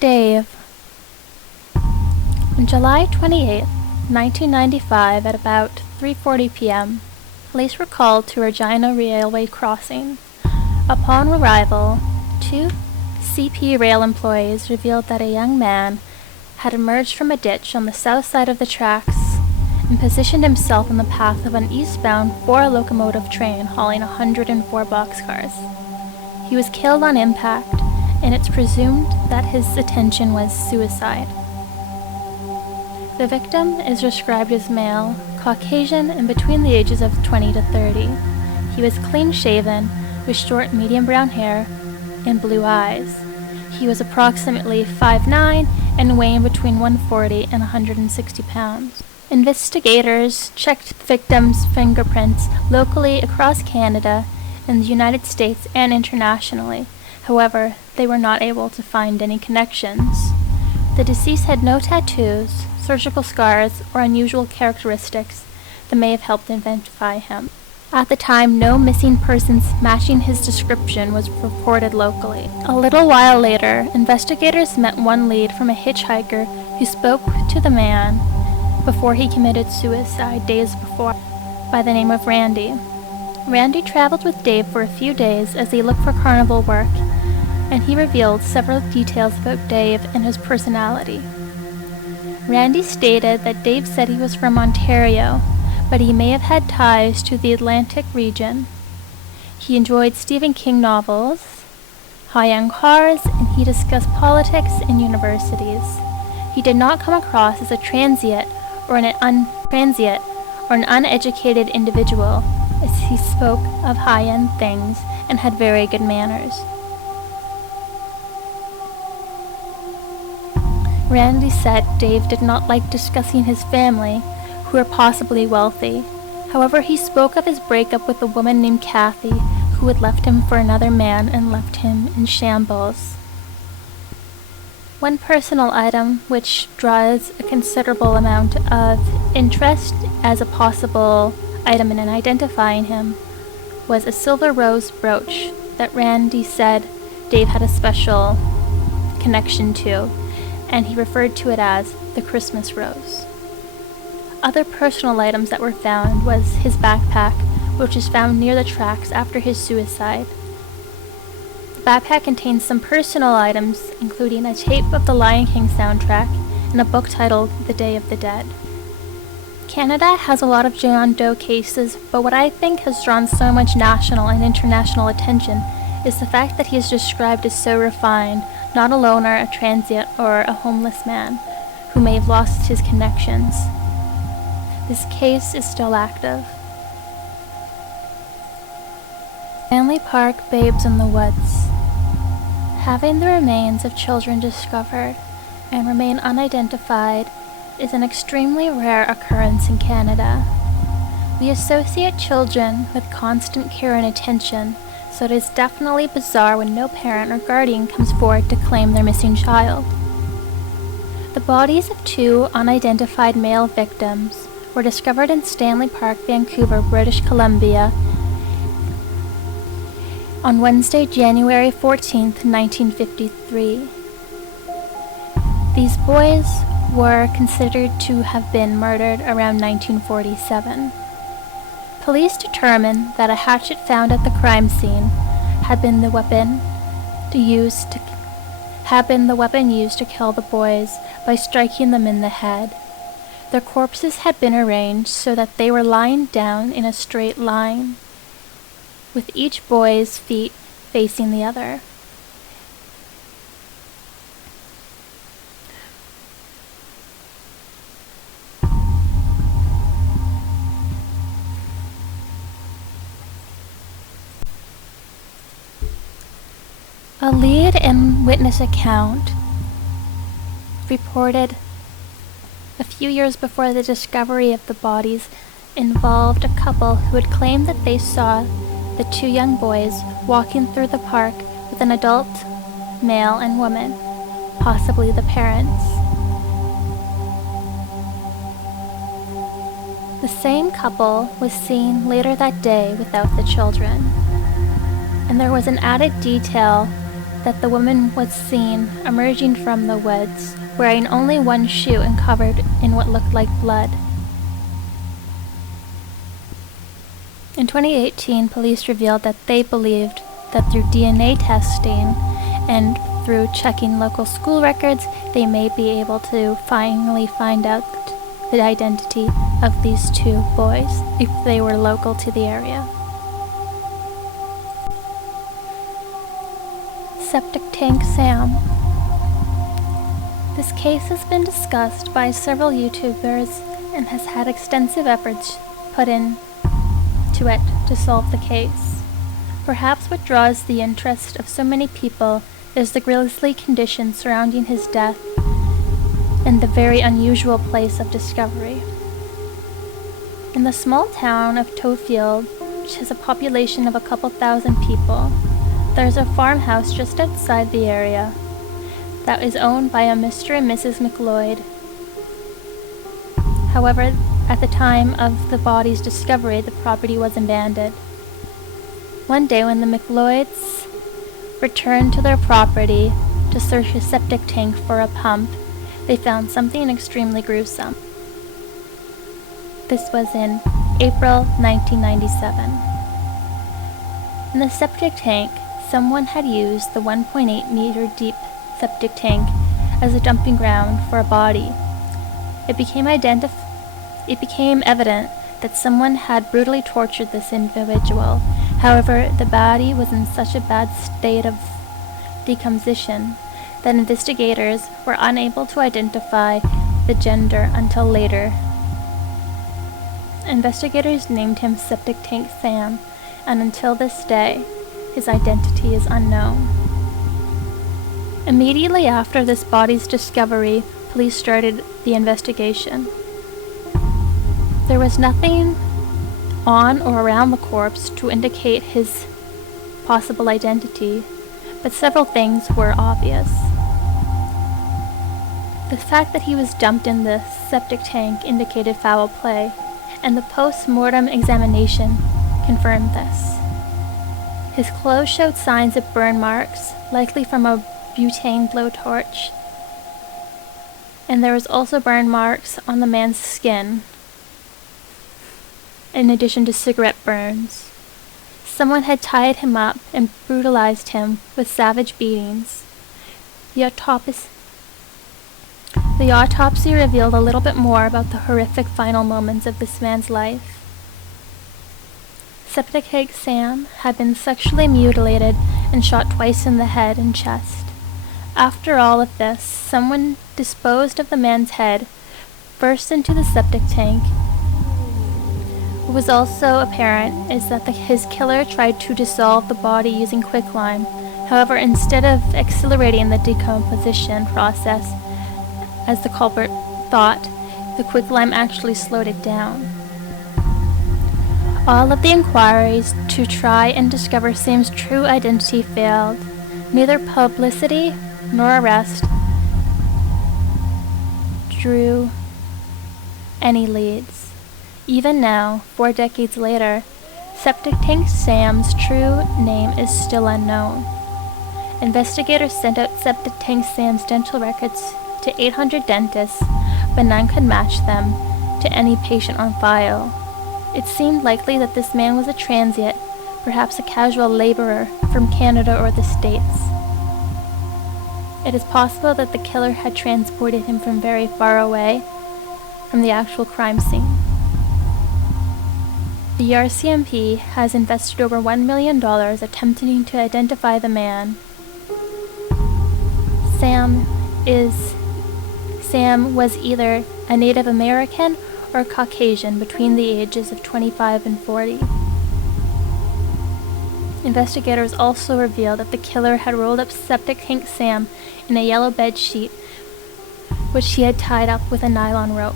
Dave. On July 28, 1995, at about 3:40 p.m., police were called to Regina Railway Crossing. Upon arrival, two CP rail employees revealed that a young man had emerged from a ditch on the south side of the tracks and positioned himself in the path of an eastbound 4-locomotive train hauling 104 boxcars. He was killed on impact, and it's presumed that his intention was suicide. The victim is described as male, Caucasian, and between the ages of 20 to 30. He was clean-shaven, with short medium brown hair and blue eyes. He was approximately 5'9" and weighing between 140 and 160 pounds. Investigators checked the victim's fingerprints locally across Canada, in the United States, and internationally. However, they were not able to find any connections. The deceased had no tattoos, surgical scars, or unusual characteristics that may have helped identify him. At the time, no missing persons matching his description was reported locally. A little while later, investigators met one lead from a hitchhiker who spoke to the man before he committed suicide days before, by the name of Randy. Randy traveled with Dave for a few days as he looked for carnival work, and he revealed several details about Dave and his personality. Randy stated that Dave said he was from Ontario, but he may have had ties to the Atlantic region. He enjoyed Stephen King novels, high-end cars, and he discussed politics in universities. He did not come across as a transient or an uneducated individual, as he spoke of high-end things and had very good manners. Randy said Dave did not like discussing his family, who were possibly wealthy. However, he spoke of his breakup with a woman named Kathy, who had left him for another man and left him in shambles. One personal item which draws a considerable amount of interest as a possible item in identifying him was a silver rose brooch that Randy said Dave had a special connection to, and he referred to it as the Christmas rose. Other personal items that were found was his backpack, which was found near the tracks after his suicide. The backpack contains some personal items, including a tape of the Lion King soundtrack and a book titled The Day of the Dead. Canada has a lot of John Doe cases, but what I think has drawn so much national and international attention is the fact that he is described as so refined, not a loner, a transient, or a homeless man who may have lost his connections. This case is still active. Stanley Park Babes in the Woods. Having the remains of children discovered and remain unidentified is an extremely rare occurrence in Canada. We associate children with constant care and attention, so it is definitely bizarre when no parent or guardian comes forward to claim their missing child. The bodies of two unidentified male victims were discovered in Stanley Park, Vancouver, British Columbia on Wednesday, January 14, 1953. These boys were considered to have been murdered around 1947. Police determined that a hatchet found at the crime scene had been the weapon used to kill the boys by striking them in the head. Their corpses had been arranged so that they were lying down in a straight line, with each boy's feet facing the other. A lead and witness account reported a few years before the discovery of the bodies involved a couple who had claimed that they saw the two young boys walking through the park with an adult male and woman, possibly the parents. The same couple was seen later that day without the children, and there was an added detail that the woman was seen emerging from the woods, wearing only one shoe and covered in what looked like blood. In 2018, police revealed that they believed that through DNA testing and through checking local school records, they may be able to finally find out the identity of these two boys if they were local to the area. Septic Tank Sam. This case has been discussed by several YouTubers and has had extensive efforts put in to it to solve the case. Perhaps what draws the interest of so many people is the grisly conditions surrounding his death and the very unusual place of discovery. In the small town of Tofield, which has a population of a couple thousand people, there's a farmhouse just outside the area that is owned by a Mr. and Mrs. McLeod. However, at the time of the body's discovery, the property was abandoned. One day when the McLeods returned to their property to search a septic tank for a pump, they found something extremely gruesome. This was in April 1997. In the septic tank, someone had used the 1.8 meter deep septic tank as a dumping ground for a body. It became evident that someone had brutally tortured this individual. However, the body was in such a bad state of decomposition that investigators were unable to identify the gender until later. Investigators named him Septic Tank Sam, and until this day, his identity is unknown. Immediately after this body's discovery, police started the investigation. There was nothing on or around the corpse to indicate his possible identity, but several things were obvious. The fact that he was dumped in the septic tank indicated foul play, and the post-mortem examination confirmed this. His clothes showed signs of burn marks, likely from a butane blowtorch, and there was also burn marks on the man's skin, in addition to cigarette burns. Someone had tied him up and brutalized him with savage beatings. The autopsy revealed a little bit more about the horrific final moments of this man's life. Septic Take Sam had been sexually mutilated and shot twice in the head and chest. After all of this, someone disposed of the man's head, burst into the septic tank. What was also apparent is that his killer tried to dissolve the body using quicklime. However, instead of accelerating the decomposition process, as the culprit thought, the quicklime actually slowed it down. All of the inquiries to try and discover Sam's true identity failed. Neither publicity nor arrest drew any leads. Even now, 4 decades later, Septic Tank Sam's true name is still unknown. Investigators sent out Septic Tank Sam's dental records to 800 dentists, but none could match them to any patient on file. It seemed likely that this man was a transient, perhaps a casual laborer from Canada or the States. It is possible that the killer had transported him from very far away from the actual crime scene. The RCMP has invested over $1 million attempting to identify the man. Sam was either a Native American or Caucasian between the ages of 25 and 40. Investigators also revealed that the killer had rolled up Septic Tank Sam in a yellow bed sheet, which he had tied up with a nylon rope.